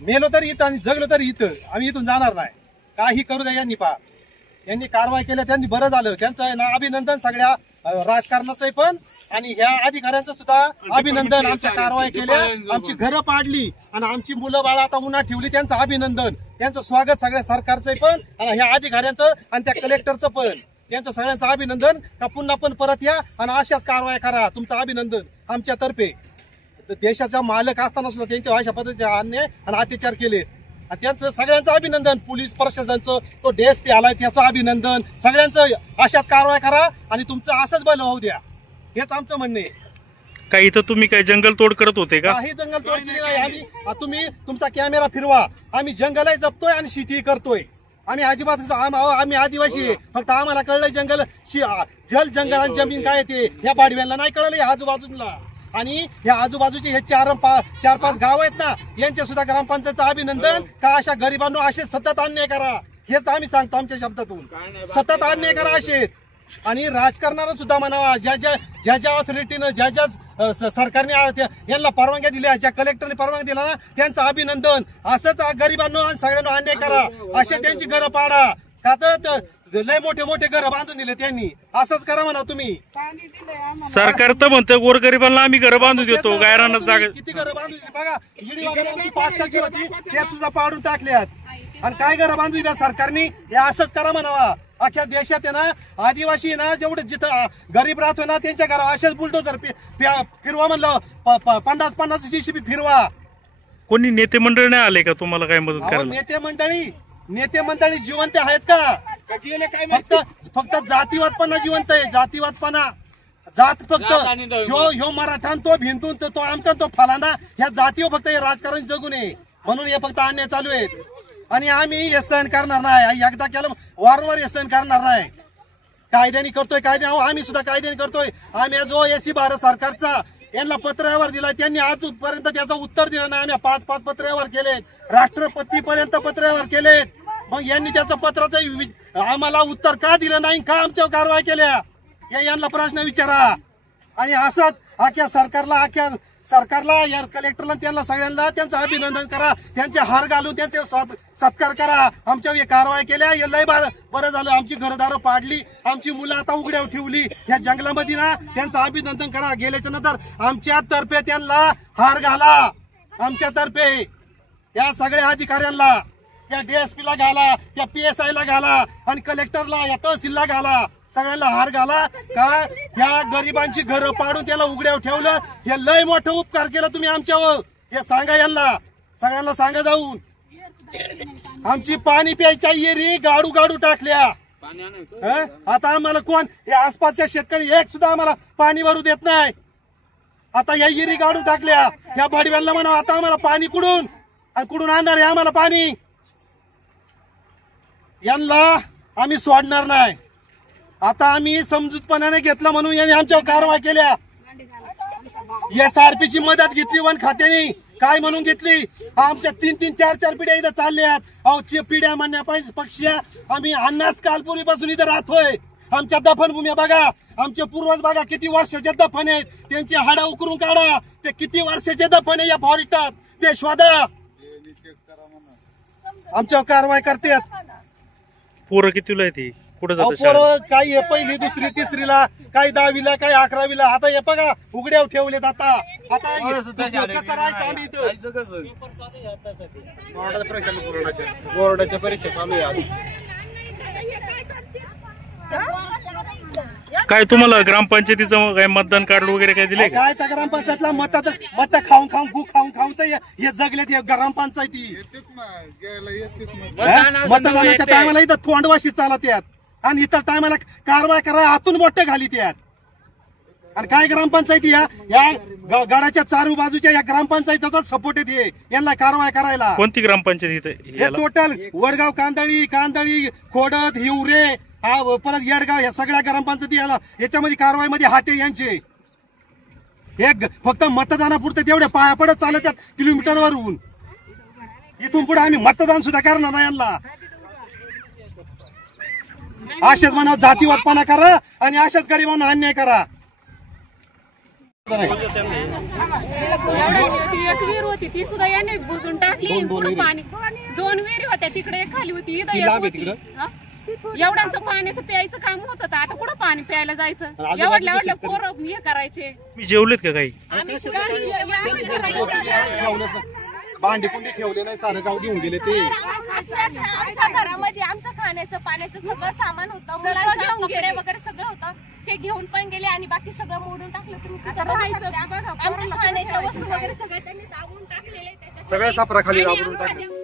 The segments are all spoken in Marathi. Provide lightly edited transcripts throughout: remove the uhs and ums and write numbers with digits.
मेलो तर इथं आणि जगलो तर इथं, आम्ही इथून जाणार नाही. काही करू द्या यांनी. यांनी कारवाई केल्या त्यांनी बरं झालं. त्यांचं ना अभिनंदन सगळ्या राजकारणाचं पण आणि ह्या अधिकाऱ्यांचं सुद्धा अभिनंदन. आमच्या कारवाई केल्या, आमची घरं पाडली आणि आमची मुलं बाळा आता उन्हात ठेवली. त्यांचं अभिनंदन, त्यांचं स्वागत सगळ्या सरकारचं पण आणि ह्या अधिकाऱ्यांचं आणि त्या कलेक्टरचं पण. त्यांचं सगळ्यांचं अभिनंदन. का पुन्हा पण परत या आणि अशाच कारवाया करा. तुमचं अभिनंदन आमच्यातर्फे. देशाचा मालक असताना सुद्धा त्यांच्या अशा पद्धतीचे अन्याय आणि अत्याचार केले आणि त्यांचं सगळ्यांचं अभिनंदन. पोलीस प्रशासनाचं, तो DSP आलाय त्याचं अभिनंदन. सगळ्यांचं अशाच कारवाया करा आणि तुमचं असंच बल होऊ द्या, हेच आमचं म्हणणे. काही इथं तुम्ही काय जंगल तोड करत होते का? काही जंगल तोड केली नाही आम्ही. तुम्ही तुमचा कॅमेरा फिरवा. आम्ही जंगलही जपतोय आणि शेती करतोय. आम्ही अजिबात आम्ही आदिवासी आहे. फक्त आम्हाला कळलंय जंगल जल जंगल आणि जमीन काय ते ह्या बाडव्यांना नाही कळलं आजूबाजूला. आणि या आजूबाजूचे हे 4-5 गाव आहेत ना, यांचे सुद्धा ग्रामपंचायतचं अभिनंदन. का अशा गरिबांना असे सतत अन्याय करा, हेच आम्ही सांगतो आमच्या शब्दातून. सतत अन्याय करा असेच. आणि राजकारणाला सुद्धा म्हणावा, ज्या ऑथॉरिटीनं ज्या सरकारने यांना परवानग्या दिल्या, ज्या कलेक्टरने परवानगी दिला ना, त्यांचं अभिनंदन. असंच गरिबांना आणि सगळ्यांना अन्याय करा, असे त्यांची घरं पाडा. का तर लय मोठे घरं बांधून दिले त्यांनी. असंच करा म्हणा तुम्ही. सरकार तर म्हणतं गोरगरिबांना आम्ही घरं बांधून देतो. गायरांना जागा किती घरं बांधून दिली बघा. इडी वगैरे 5 टाकी होती त्या सुद्धा पाडून टाकल्यात. आणि काय घरं बांधून दिल्या सरकारने, हे असंच करा म्हणावा. अख्ख्या देशात आहे ना आदिवासी ना जेवढे जिथं गरीब राहतोय ना त्यांच्या घरा असेच बुलडोजर फिरवा म्हणलं. 50 JCB फिरवा. कोणी नेते मंडळ नाही आले का तुम्हाला काय मदत करायला? नेते मंडळी जिवंत आहेत का? फक्त जातीवादपणा जिवंत आहे. जातीवादपणा, जात फक्त ह्यो मराठा तो भिंतून तो आमचा तो फलाना, ह्या जातीवर फक्त हे राजकारण जगू नये म्हणून हे फक्त अन्याय चालू आहेत. आणि आम्ही हे सहन करणार नाही. एकदा केलं वारंवार हे सहन करणार नाही. कायद्याने करतोय, आम्ही सुद्धा कायद्याने करतोय. आम्ही जो SC भारत सरकारचा यांना पत्र व्यवहार दिला, त्यांनी आजपर्यंत त्याचं उत्तर दिलं नाही. आम्ही 5 पत्र व्यवहार केलेत, राष्ट्रपतीपर्यंत पत्र व्यवहार केलेत. मग यांनी त्याचं पत्राचं आम्हाला उत्तर का दिलं नाही, का आमच्यावर कारवाई केल्या, यांना प्रश्न विचारा. आणि असंच अख्ख्या सरकारला या कलेक्टरला त्यांना सगळ्यांना त्यांचं अभिनंदन करा. त्यांचे हार घालून त्यांचे सत्कार करा. आमच्यावर कारवाई केल्या, हे लय बरं झालं. आमची घरदारं पाडली, आमची मुलं आता उघड्यावर ठेवली या जंगलामध्ये ना, त्यांचं अभिनंदन करा. गेल्याच्या नंतर आमच्यातर्फे त्यांना हार घाला. आमच्यातर्फे या सगळ्या अधिकाऱ्यांना, त्या DSP ला घाला, त्या PSI ला घाला आणि कलेक्टरला, या तहसीलला घाला. सगळ्यांना हार घाला. का या गरिबांची घरं पाडून त्याला उघड्यावर ठेवलं, हे लय मोठं उपकार केलं तुम्ही आमच्यावर. हे सांगा यांना, सगळ्यांना सांगा जाऊन. आमची पाणी प्यायच्या येरी गाडू टाकल्या. आता आम्हाला कोण, हे आसपासच्या शेतकरी एक सुद्धा आम्हाला पाणी भरू देत नाही. आता या येरी गाडू टाकल्या. या बाडव्यांना म्हणा आता आम्हाला पाणी कुठून आणणार आहे आम्हाला पाणी. यांना आम्ही सोडणार नाही. आता आम्ही समजूतपणाने घेतलं म्हणून यांनी आमच्यावर कारवाई केल्या. SRP ची मदत घेतली वन खात्याने. काय म्हणून घेतली? आमच्या 3-3, 4-4 पिढ्या इथं चालल्यात. अहो पिढ्या म्हणण्यापासून पक्षी आम्ही अन्नास कालपूर्वीपासून इथं राहतोय. आमच्या दफनभूम्या बघा, आमचे पूर्वज बघा किती वर्षाचे दफन आहेत. त्यांची हाडं उकरून काढा. ते किती वर्षाचे दफन आहे या फॉरेस्टात, ते शोधा. आमच्यावर कारवाई करतात. पोरं कितीला आहे ती? कुठे पोरं काही 1ली, 2री, 3रीला, काही 10वीला, काही 11वीला. आता हे बघा उघड्यावर ठेवलेत. आता कसं राहायचं आम्ही इथं? बोर्डाच्या परीक्षा चालू आहे. काय तुम्हाला ग्रामपंचायतीचं काय मतदान कार्ड वगैरे काय दिले? काय त्या ग्रामपंचायतला मत खाऊन तर हे जगलेत या ग्रामपंचायती. मतदानाच्या टायमाला इथं तोंडवाशी चालत यात आणि इतर टायमाला कारवाई करा आतून बोट घालीत यात. आणि काय ग्रामपंचायती या गडाच्या चारू बाजूच्या या ग्रामपंचायतीचा सपोर्ट येते यांना कारवाई करायला. कोणती ग्रामपंचायत? हे टोटल वडगाव, कांदळी, खोडद, हिवरे, परत येडगाव, या सगळ्या ग्रामपंचायती याच्यामध्ये कारवाईमध्ये हाते यांचे. एक फक्त मतदानापुरते तेवढे पाया पडत चालत किलोमीटरवरून. इथून पुढे आम्ही मतदान सुद्धा करणार नाही यांना. अशाच मनावर जातीवादपणा करा आणि अशाच गरिबांना अन्याय करा. ती एक विहीर होती ती सुद्धा याने बुजून टाकली. कुठं पाणी 2 विहिरी होत्या तिकडे एक खाली होती इथं एक होती. हा? एवढ्यांचं पाण्याचं प्यायचं काम होत होतं. आता कुठं पाणी प्यायला जायचं. एवढल्या पोरं हे करायचे. मी जेवलेत का काही भांडी कुंडी ठेवले नाही सारं गाव घेऊन गेले ते. आमच्या घरामध्ये आमचं खाण्याचं पाण्याचं सगळं सामान होतं. मुलांचं कपडे वगैरे सगळं होतं. ते घेऊन पण गेले आणि बाकी सगळं मोडून टाकलं. तुम्ही तिथं बघू शकता. आमच्या खाण्याच्या वस्तू वगैरे सगळं त्यांनी दाबून टाकलेले. सगळ्या सापराखाली दाबून टाकले.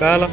काय आला